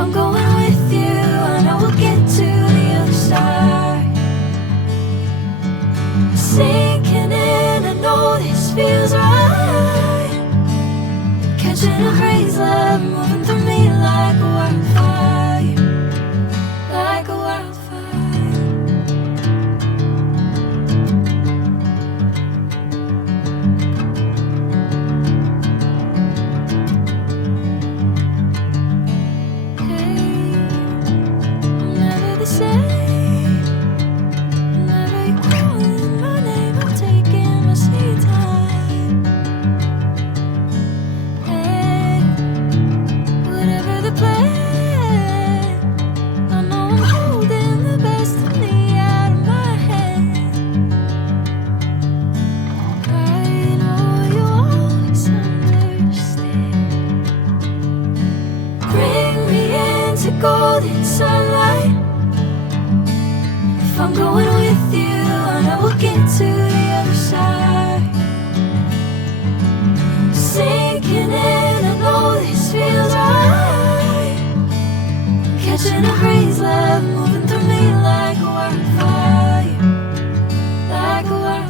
I'm going with you, I know we'll get to the other side. Sinking in, I know this feels right. Catching a crazy love moving through me like a wildfire, like a wildfire. Hey, I'm never the same. Whenever you're calling my name, I'm taking my sweet time. Hey, whatever the plan, I know I'm holding the best of me out of my head. I know you always understand. Bring me into golden sunlight. If I'm going with you, I know we'll get to the other side. Sinking in, I know this feels right. Catching a crazy love moving through me like a wildfire, like a wildfire.